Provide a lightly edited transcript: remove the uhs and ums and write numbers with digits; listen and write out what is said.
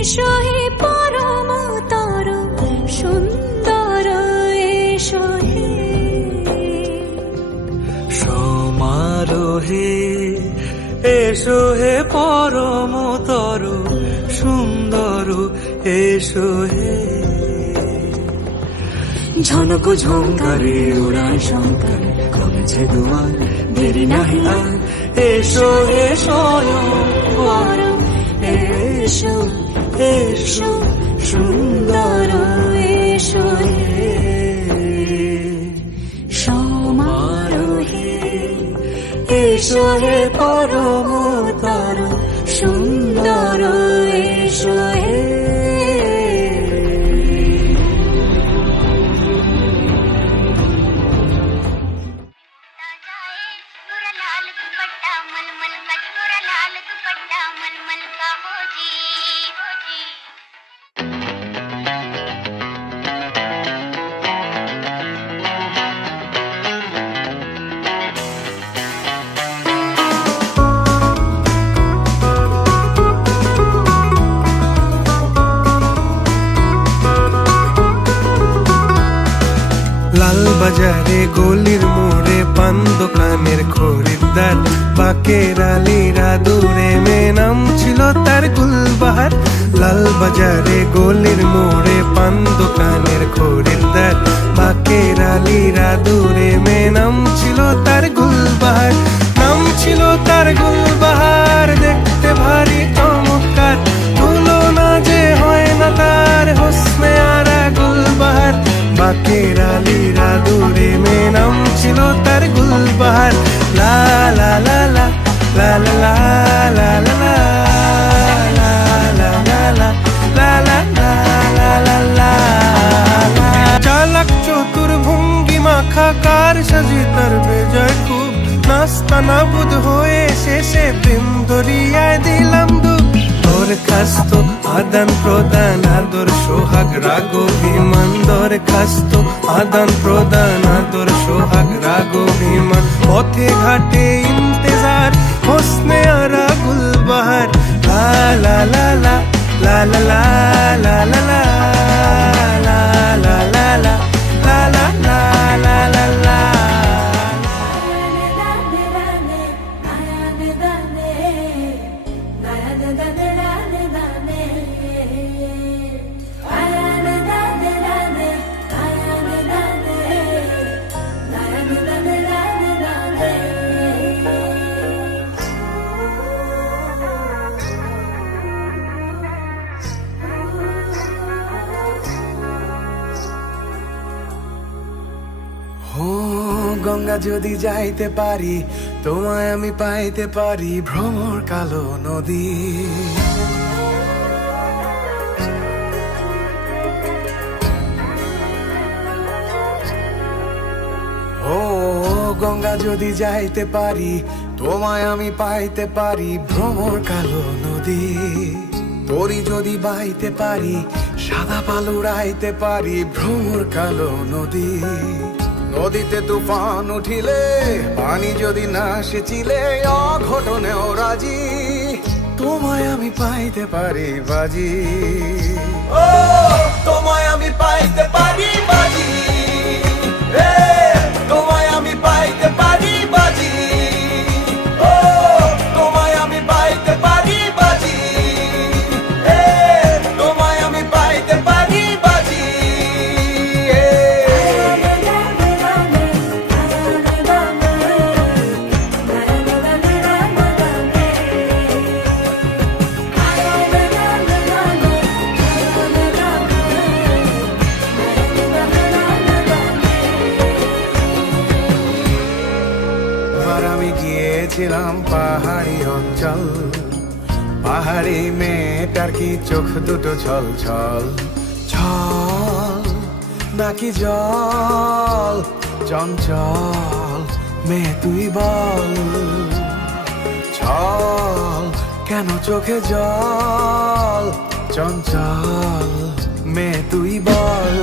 এসো হে পরম তর সুন্দর এসো হে সমারোহে এসো হে পরম তর সুন্দর এসো হে ঝনক ঝঙ্কারে উড়ান শঙ্কর কমেছে দুয়ার দেরি নাহি আর এসো হে স্বয়ং বর এসো এসো সুন্দর এসো হে সমারোহে এসো হে পরম তর সুন্দর এসো হে पूरा लाल दुपट्टा मलमल का पूरा लाल दुपट्टा मलमल का हो जी हो जी লাল বাজারে গলির মোড়ে পান দোকানের খরিদ্দার বাকের আলীরা দূরে মে নাম ছিল তার গুলবাহার লাল বাজারে গলির মোড়ে পান দোকানের খরিদ্দার বাকের আলীরা দূরে মে নাম ছিল তার গুলবাহার নাম ছিল তার গুলবাহার দেখতে ভারী চমৎকার তুলনা যে হয় না তার হোসনে আরা গুলবাহার বাকের আলীরা দূরে মে নাম ছিল তার গুলবাহার লা লা লা লা লা লা লা লা লা লা লা লা লা লা লা লা লা চালাক চতুর ভঙ্গি মাখা কার সাজি তার বেজয় খুব নাস্তা নাবুদ হয়ে শেষে প্রেম দরিয়ায় দিলাম ডুব দরখাস্ত আদান প্রদান আদর সোহাগ রাগ অভিমান দরখাস্ত আদান প্রদান আদর সোহাগ রাগ অভিমান পথে ঘাটে ইন্তেজার হোসনে আরা গুলবাহার লা লা লা লা লা লা লা লা লা লা লা লা লা লা লা লা লা লা লা গঙ্গা যদি যাইতে পারি তোমায় আমি পাইতে পারি ভ্রমর কালো নদী ও গঙ্গা যদি যাইতে পারি তোমায় আমি পাইতে পারি ভ্রমর কালো নদী তরি যদি বাইতে পারি সাদা পাল উড়াইতে পারি ভ্রমর কালো নদী নদীতে তুফান উঠিলে পানি যদি না সেচিলে অঘটনেও রাজি তোমায় আমি পাইতে পারি বাজি ও তোমায় আমি পাইতে পারি বাজি তোমায় আমি পাইতে পারি বাজি ও তোমায় আমি পাইতে পারি বাজি তোমায় আমি পাইতে পারি বাজি ছিলাম পাহাড়ি অঞ্চল পাহাড়ি মেয়েটার কি চোখ দুটো ছল ছল ছল নাকি জল চঞ্চল মেয়ে তুই বল ছল কেন চোখে জল চঞ্চল মেয়ে তুই বল